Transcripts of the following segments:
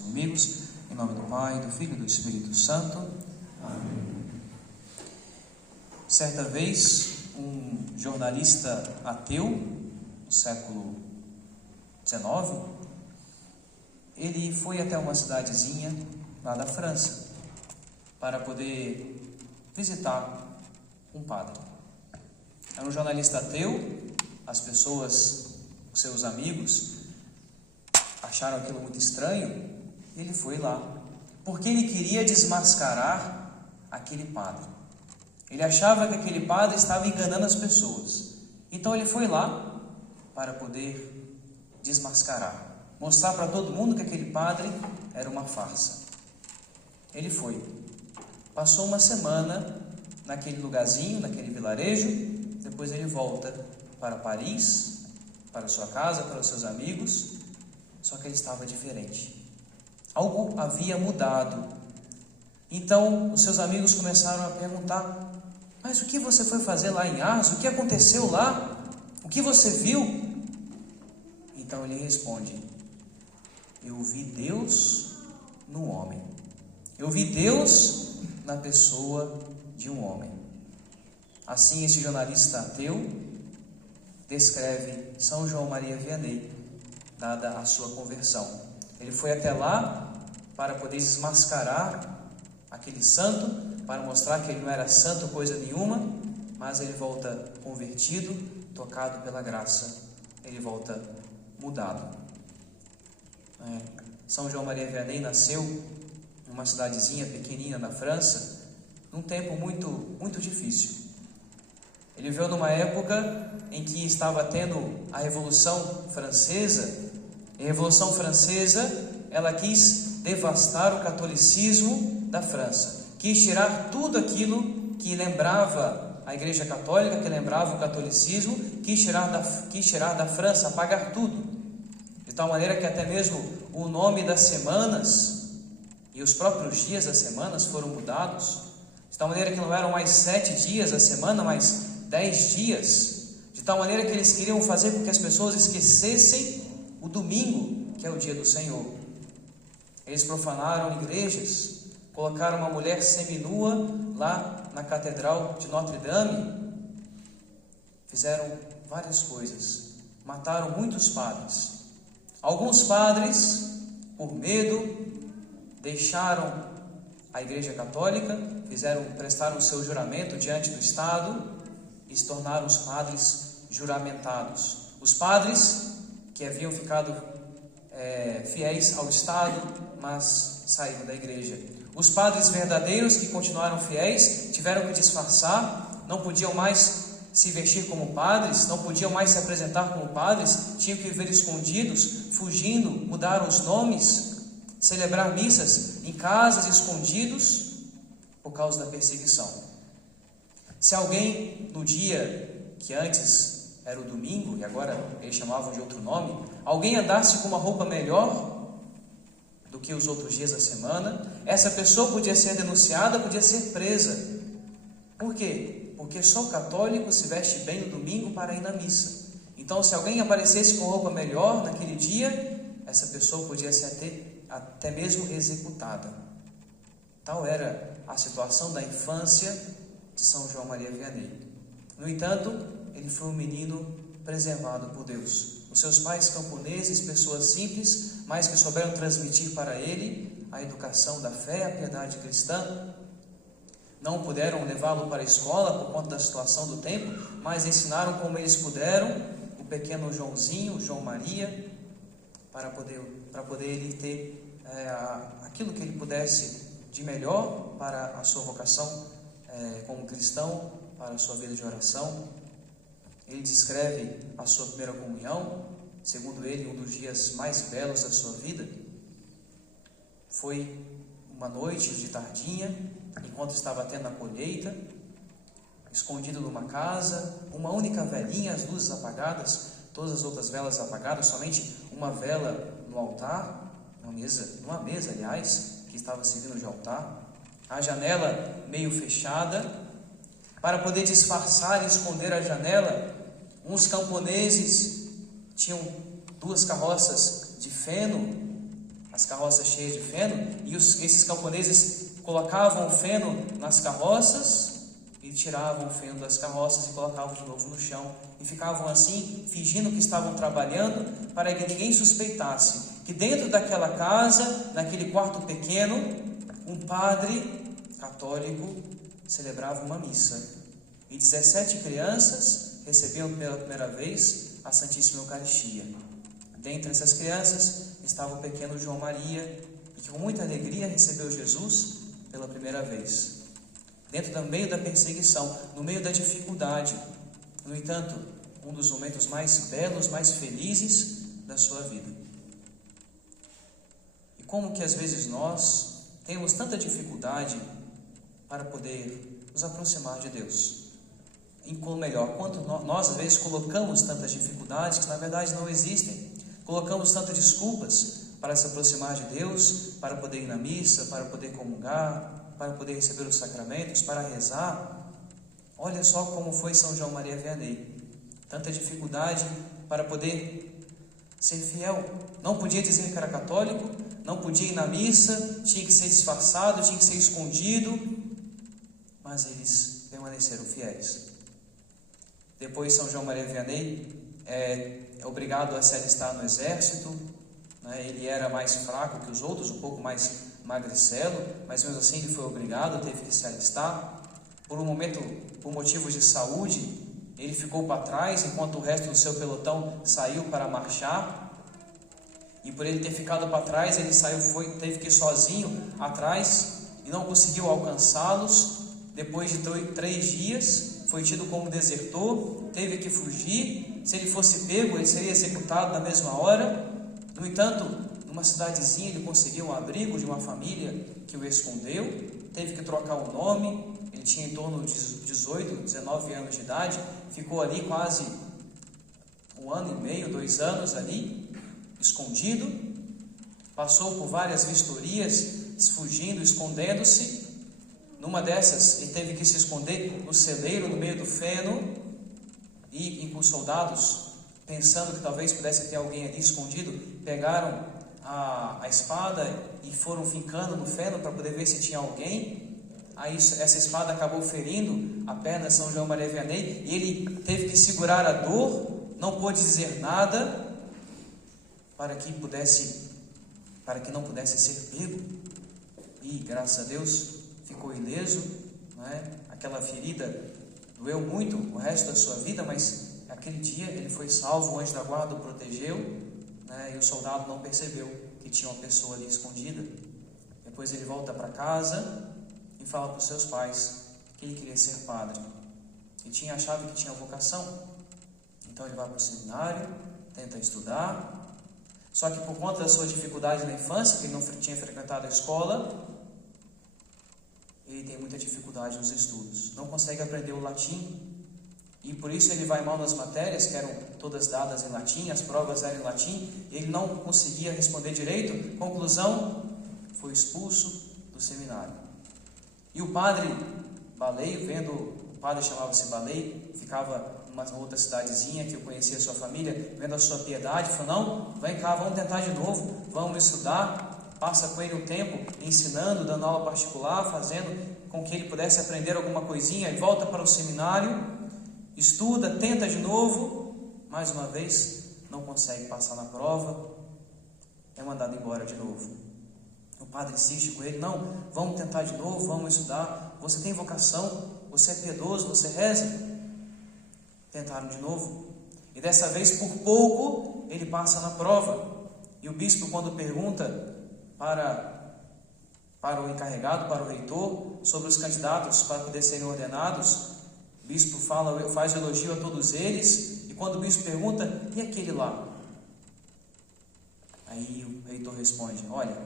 Amigos, em nome do Pai, do Filho e do Espírito Santo. Amém. Certa vez, um jornalista ateu, no século XIX, ele foi até uma cidadezinha lá da França para poder visitar um padre. Era um jornalista ateu, as pessoas, os seus amigos, acharam aquilo muito estranho. Ele foi lá, porque ele queria desmascarar aquele padre. Ele achava que aquele padre estava enganando as pessoas. Então ele foi lá para poder desmascarar, mostrar para todo mundo que aquele padre era uma farsa. Ele foi, passou uma semana naquele lugarzinho, naquele vilarejo. Depois ele volta para Paris, para sua casa, para os seus amigos. Só que ele estava diferente. Algo havia mudado. Então, os seus amigos começaram a perguntar: mas o que você foi fazer lá em Ars? O que aconteceu lá? O que você viu? Então ele responde: eu vi Deus no homem. Eu vi Deus na pessoa de um homem. Assim, esse jornalista ateu descreve São João Maria Vianney, dada a sua conversão. Ele foi até lá para poder desmascarar aquele santo, para mostrar que ele não era santo coisa nenhuma, mas ele volta convertido, tocado pela graça, ele volta mudado. São João Maria Vianney nasceu em uma cidadezinha pequenina na França, num tempo muito difícil. Ele viveu numa época em que estava tendo a Revolução Francesa. A Revolução Francesa, ela quis devastar o catolicismo da França, quis tirar tudo aquilo que lembrava a Igreja Católica, que lembrava o catolicismo, quis tirar da França, apagar tudo, de tal maneira que até mesmo o nome das semanas e os próprios dias das semanas foram mudados, de tal maneira que não eram mais 7 dias a semana, mas 10 dias, de tal maneira que eles queriam fazer com que as pessoas esquecessem o domingo, que é o dia do Senhor. Eles profanaram igrejas, colocaram uma mulher seminua lá na Catedral de Notre Dame, fizeram várias coisas, mataram muitos padres. Alguns padres, por medo, deixaram a Igreja Católica, prestaram o seu juramento diante do Estado e se tornaram os padres juramentados. Os padres que haviam ficado fiéis ao Estado, mas saíram da igreja. Os padres verdadeiros que continuaram fiéis tiveram que disfarçar, não podiam mais se vestir como padres, não podiam mais se apresentar como padres, tinham que viver escondidos, fugindo, mudaram os nomes, celebrar missas em casas, escondidos, por causa da perseguição. Se alguém, no dia que antes era o domingo, e agora eles chamavam de outro nome, alguém andasse com uma roupa melhor do que os outros dias da semana, essa pessoa podia ser denunciada, podia ser presa. Por quê? Porque só o católico se veste bem no domingo para ir na missa. Então, se alguém aparecesse com roupa melhor naquele dia, essa pessoa podia ser até mesmo executada. Tal era a situação da infância de São João Maria Vianney. No entanto, ele foi um menino preservado por Deus. Os seus pais camponeses, pessoas simples, mas que souberam transmitir para ele a educação da fé, a piedade cristã. Não puderam levá-lo para a escola por conta da situação do tempo, mas ensinaram como eles puderam o pequeno Joãozinho, João Maria, para poder ele ter aquilo que ele pudesse de melhor para a sua vocação como cristão, para a sua vida de oração. Ele descreve a sua primeira comunhão, segundo ele, um dos dias mais belos da sua vida. Foi uma noite de tardinha, enquanto estava tendo a colheita, escondido numa casa, uma única velinha, as luzes apagadas, todas as outras velas apagadas, somente uma vela no altar, numa mesa, aliás, que estava servindo de altar, a janela meio fechada. Para poder disfarçar e esconder a janela, uns camponeses tinham 2 carroças de feno as carroças cheias de feno, e esses camponeses colocavam o feno nas carroças e tiravam o feno das carroças e colocavam de novo no chão, e ficavam assim, fingindo que estavam trabalhando, para que ninguém suspeitasse que dentro daquela casa, naquele quarto pequeno, um padre católico celebrava uma missa, e 17 crianças recebiam pela primeira vez a Santíssima Eucaristia. Dentre essas crianças estava o pequeno João Maria, e que com muita alegria recebeu Jesus pela primeira vez. Dentro do meio da perseguição, no meio da dificuldade, no entanto, um dos momentos mais belos, mais felizes da sua vida. E como que às vezes nós temos tanta dificuldade para poder nos aproximar de Deus? Ou melhor, quanto nós às vezes colocamos tantas dificuldades que na verdade não existem, colocamos tantas desculpas para se aproximar de Deus, para poder ir na missa, para poder comungar, para poder receber os sacramentos, para rezar. Olha só como foi São João Maria Vianney, tanta dificuldade para poder ser fiel, não podia dizer que era católico, não podia ir na missa, tinha que ser disfarçado, tinha que ser escondido, mas eles permaneceram fiéis. Depois São João Maria Vianney é obrigado a se alistar no exército, né? Ele era mais fraco que os outros, um pouco mais magricelo, mas mesmo assim ele foi obrigado, teve que se alistar. Por um momento, por motivos de saúde, ele ficou para trás, enquanto o resto do seu pelotão saiu para marchar. E por ele ter ficado para trás, ele teve que ir sozinho atrás e não conseguiu alcançá-los. Depois de 3 dias, foi tido como desertor, teve que fugir. Se ele fosse pego, ele seria executado na mesma hora. No entanto, numa cidadezinha, ele conseguiu um abrigo de uma família que o escondeu, teve que trocar o nome. Ele tinha em torno de 18, 19 anos de idade, ficou ali quase 1 ano e meio, 2 anos ali, escondido, passou por várias vistorias, fugindo, escondendo-se. Numa dessas, ele teve que se esconder no celeiro, no meio do feno, e os soldados, pensando que talvez pudesse ter alguém ali escondido, pegaram a espada e foram fincando no feno para poder ver se tinha alguém. Aí essa espada acabou ferindo a perna de São João Maria Vianney, e ele teve que segurar a dor, não pôde dizer nada, para que não pudesse ser pego. E graças a Deus ficou ileso, né? Aquela ferida doeu muito o resto da sua vida, mas aquele dia ele foi salvo, o anjo da guarda o protegeu, né? E o soldado não percebeu que tinha uma pessoa ali escondida. Depois ele volta para casa e fala para os seus pais que ele queria ser padre. Ele achava que tinha vocação, então ele vai para o seminário, tenta estudar. Só que por conta da sua dificuldade na infância, que ele não tinha frequentado a escola, ele tem muita dificuldade nos estudos, não consegue aprender o latim, e por isso ele vai mal nas matérias, que eram todas dadas em latim, as provas eram em latim, ele não conseguia responder direito. Conclusão, foi expulso do seminário. E o padre Baleio, o padre chamava-se Baleio, ficava numa outra cidadezinha que eu conhecia a sua família, vendo a sua piedade, falou: não, vem cá, vamos tentar de novo, vamos estudar. Passa com ele um tempo ensinando, dando aula particular, fazendo com que ele pudesse aprender alguma coisinha, e volta para o seminário, estuda, tenta de novo, mais uma vez, não consegue passar na prova, é mandado embora de novo. O padre insiste com ele: não, vamos tentar de novo, vamos estudar, você tem vocação, você é piedoso, você reza. Tentaram de novo, e dessa vez, por pouco, ele passa na prova. E o bispo, quando pergunta para o encarregado, para o reitor, sobre os candidatos para poder serem ordenados, o bispo faz elogio a todos eles, e quando o bispo pergunta: e aquele lá? Aí o reitor responde: olha,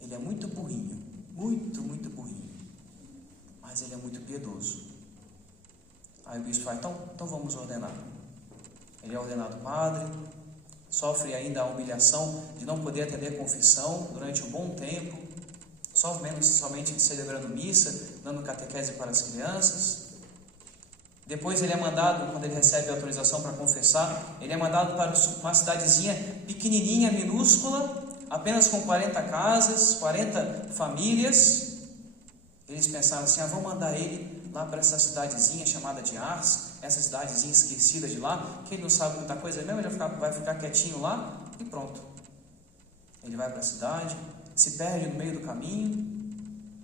ele é muito burrinho, muito burrinho, mas ele é muito piedoso. Aí o bispo fala: então vamos ordenar. Ele é ordenado padre, sofre ainda a humilhação de não poder atender a confissão durante um bom tempo, somente celebrando missa, dando catequese para as crianças. Depois ele é mandado, quando ele recebe a autorização para confessar, ele é mandado para uma cidadezinha pequenininha, minúscula, apenas com 40 casas, 40 famílias. Eles pensaram assim: vamos mandar ele lá para essa cidadezinha chamada de Ars, essa cidadezinha esquecida de lá, que ele não sabe muita coisa mesmo, ele vai ficar quietinho lá e pronto. Ele vai para a cidade, se perde no meio do caminho,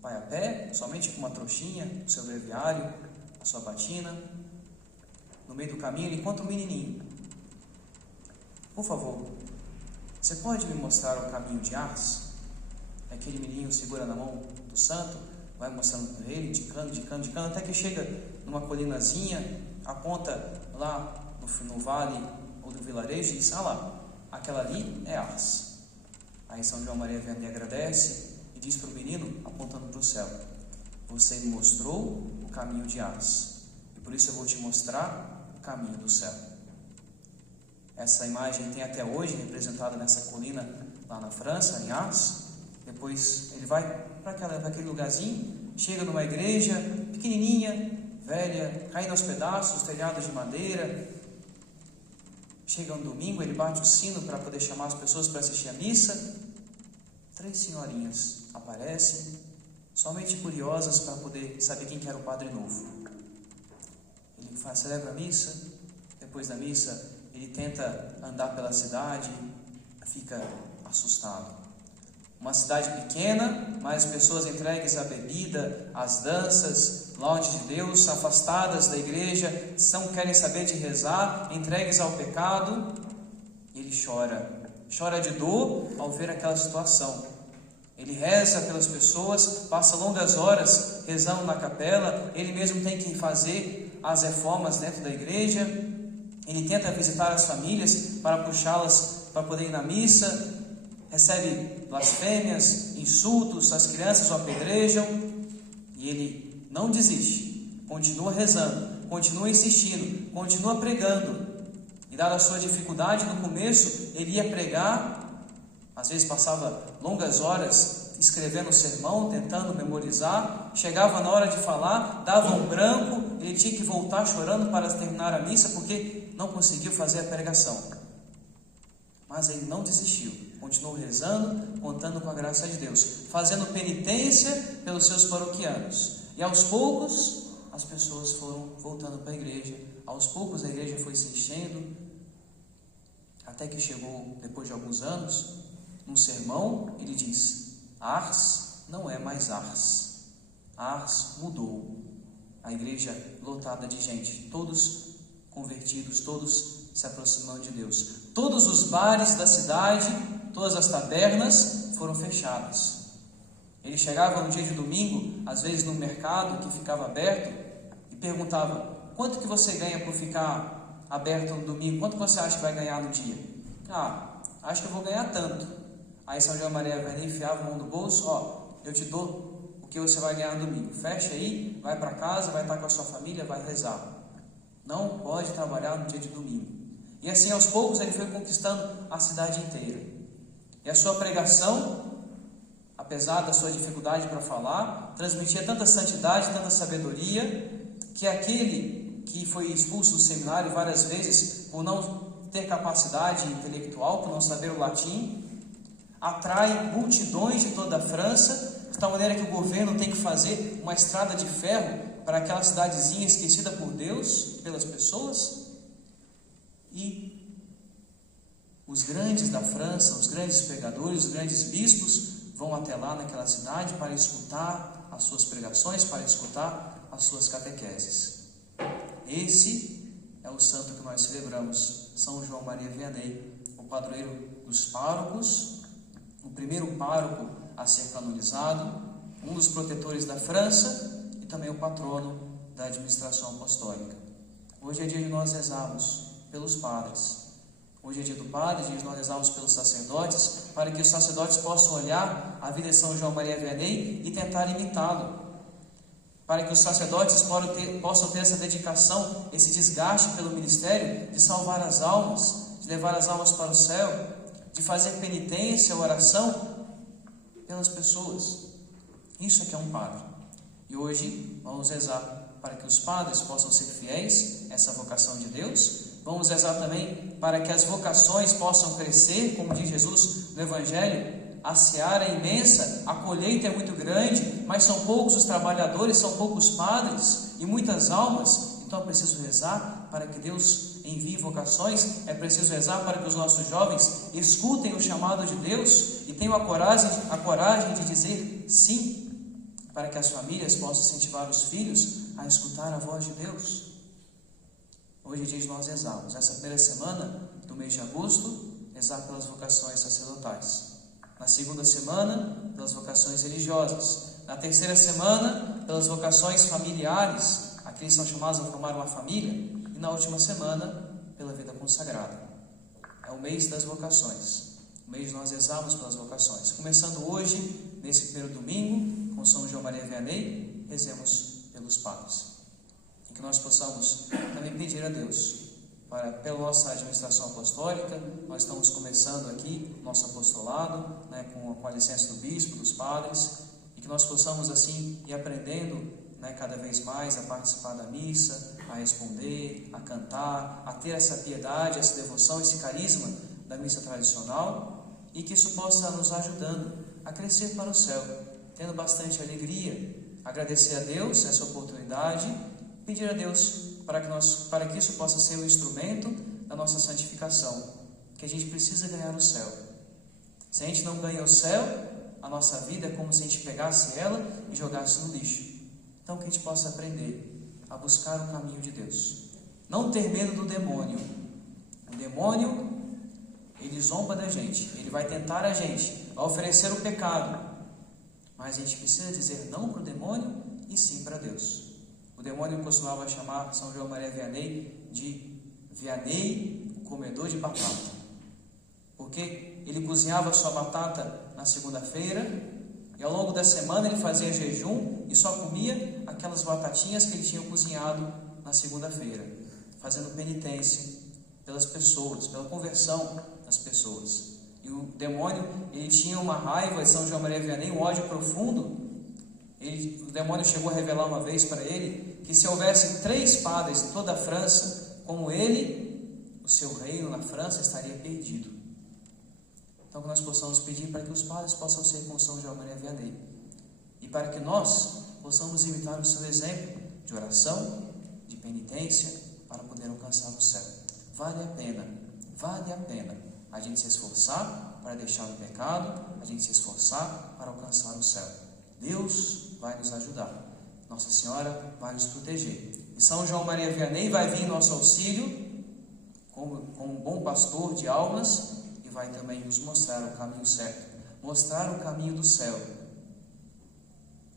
vai a pé, somente com uma trouxinha, o seu breviário, a sua batina. No meio do caminho ele encontra um menininho. Por favor, você pode me mostrar o caminho de Ars? Aquele menininho segura na mão do santo, vai mostrando para ele, indicando, até que chega numa colinazinha, aponta lá no vale ou do vilarejo e diz: lá, aquela ali é Ars. Aí São João Maria Vianney agradece e diz para o menino, apontando para o céu: você me mostrou o caminho de Ars, e por isso eu vou te mostrar o caminho do céu. Essa imagem tem até hoje representada nessa colina lá na França, em Ars. Depois ele vai para aquele lugarzinho, chega numa igreja pequenininha, velha, caindo aos pedaços, telhados de madeira. Chega um domingo, ele bate o sino para poder chamar as pessoas para assistir a missa. 3 senhorinhas aparecem, somente curiosas para poder saber quem que era o padre novo. Ele celebra a missa. Depois da missa, ele tenta andar pela cidade, fica assustado. Uma cidade pequena, mas pessoas entregues à bebida, às danças, longe de Deus, afastadas da igreja, querem saber de rezar, entregues ao pecado. E ele chora de dor ao ver aquela situação. Ele reza pelas pessoas, passa longas horas rezando na capela, ele mesmo tem que fazer as reformas dentro da igreja. Ele tenta visitar as famílias para puxá-las para poder ir na missa, recebe blasfêmias, insultos, as crianças o apedrejam, e ele não desiste, continua rezando, continua insistindo, continua pregando. E dada a sua dificuldade no começo, ele ia pregar, às vezes passava longas horas escrevendo o sermão, tentando memorizar, chegava na hora de falar, dava um branco, ele tinha que voltar chorando para terminar a missa, porque não conseguiu fazer a pregação. Mas ele não desistiu, continuou rezando, contando com a graça de Deus, fazendo penitência pelos seus paroquianos. E aos poucos, as pessoas foram voltando para a igreja. Aos poucos a igreja foi se enchendo, até que chegou, depois de alguns anos, num sermão, ele diz: Ars não é mais Ars. Ars mudou. A igreja lotada de gente, todos convertidos, todos se aproximando de Deus. Todos os bares da cidade, todas as tabernas foram fechadas. Ele chegava no dia de domingo, às vezes no mercado que ficava aberto, e perguntava: quanto que você ganha por ficar aberto no domingo? Quanto você acha que vai ganhar no dia? Acho que eu vou ganhar tanto. Aí São João Maria Vianney enfiava a mão no bolso: eu te dou o que você vai ganhar no domingo. Fecha aí, vai para casa, vai estar com a sua família, vai rezar. Não pode trabalhar no dia de domingo. E assim, aos poucos, ele foi conquistando a cidade inteira. E a sua pregação, apesar da sua dificuldade para falar, transmitia tanta santidade, tanta sabedoria, que aquele que foi expulso do seminário várias vezes por não ter capacidade intelectual, por não saber o latim, atrai multidões de toda a França, de tal maneira que o governo tem que fazer uma estrada de ferro para aquela cidadezinha esquecida por Deus, pelas pessoas. E os grandes da França, os grandes pregadores, os grandes bispos vão até lá naquela cidade para escutar as suas pregações, para escutar as suas catequeses. Esse é o santo que nós celebramos, São João Maria Vianney, o padroeiro dos párocos, o primeiro pároco a ser canonizado, um dos protetores da França e também o patrono da administração apostólica. Hoje é dia de nós rezarmos pelos padres. Hoje é dia do padre, dia de nós rezarmos pelos sacerdotes, para que os sacerdotes possam olhar a vida de São João Maria Vianney e tentar imitá-lo. Para que os sacerdotes possam ter essa dedicação, esse desgaste pelo ministério de salvar as almas, de levar as almas para o céu, de fazer penitência, oração pelas pessoas. Isso é que é um padre. E hoje vamos rezar para que os padres possam ser fiéis a essa vocação de Deus. Vamos rezar também para que as vocações possam crescer, como diz Jesus no no Evangelho, a seara é imensa, a colheita é muito grande, mas são poucos os trabalhadores, são poucos padres e muitas almas. Então é preciso rezar para que Deus envie vocações, é preciso rezar para que os nossos jovens escutem o chamado de Deus e tenham a coragem de dizer sim, para que as famílias possam incentivar os filhos a escutar a voz de Deus. Hoje é dia de nós rezarmos, essa primeira semana do mês de agosto, rezar pelas vocações sacerdotais. Na segunda semana, pelas vocações religiosas. Na terceira semana, pelas vocações familiares, aqueles que são chamados a formar uma família. E na última semana, pela vida consagrada. É o mês das vocações, o mês de nós rezarmos pelas vocações. Começando hoje, nesse primeiro domingo, com São João Maria Vianney, rezemos pelos padres. E que nós possamos também pedir a Deus, pela nossa administração apostólica. Nós estamos começando aqui nosso apostolado, com a licença do bispo, dos padres, e que nós possamos assim ir aprendendo cada vez mais a participar da missa, a responder, a cantar, a ter essa piedade, essa devoção, esse carisma da missa tradicional, e que isso possa nos ajudando a crescer para o céu, tendo bastante alegria, agradecer a Deus essa oportunidade, pedir a Deus para que isso possa ser um instrumento da nossa santificação, que a gente precisa ganhar o céu. Se a gente não ganha o céu, a nossa vida é como se a gente pegasse ela e jogasse no lixo. Então que a gente possa aprender a buscar o caminho de Deus, não ter medo do demônio. O demônio, ele zomba da gente, ele vai tentar a gente, vai oferecer o pecado, mas a gente precisa dizer não para o demônio e sim para Deus. O demônio costumava chamar São João Maria Vianney de Vianney, o comedor de batata, porque ele cozinhava sua batata na segunda-feira e ao longo da semana ele fazia jejum e só comia aquelas batatinhas que ele tinha cozinhado na segunda-feira, fazendo penitência pelas pessoas, pela conversão das pessoas. E o demônio, ele tinha uma raiva de São João Maria Vianney, um ódio profundo. O demônio chegou a revelar uma vez para ele que se houvesse 3 padres em toda a França como ele, o seu reino na França estaria perdido. Então que nós possamos pedir para que os padres possam ser como São João Maria Vianney, e para que nós possamos imitar o seu exemplo de oração, de penitência, para poder alcançar o céu. Vale a pena a gente se esforçar para deixar o pecado, a gente se esforçar para alcançar o céu. Deus vai nos ajudar, Nossa Senhora vai nos proteger, e São João Maria Vianney vai vir em nosso auxílio como um bom pastor de almas, e vai também nos mostrar o caminho certo, mostrar o caminho do céu,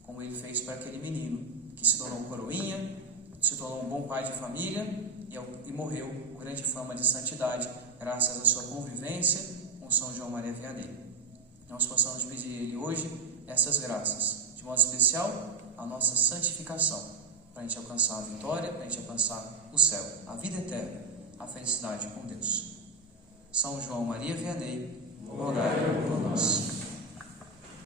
como ele fez para aquele menino que se tornou um coroinha, se tornou um bom pai de família e morreu com grande fama de santidade, graças à sua convivência com São João Maria Vianney. Nós possamos pedir a ele hoje essas graças, de modo especial a nossa santificação, para a gente alcançar a vitória, para a gente alcançar o céu, a vida eterna, a felicidade com Deus. São João Maria Vianney, rogai por nós.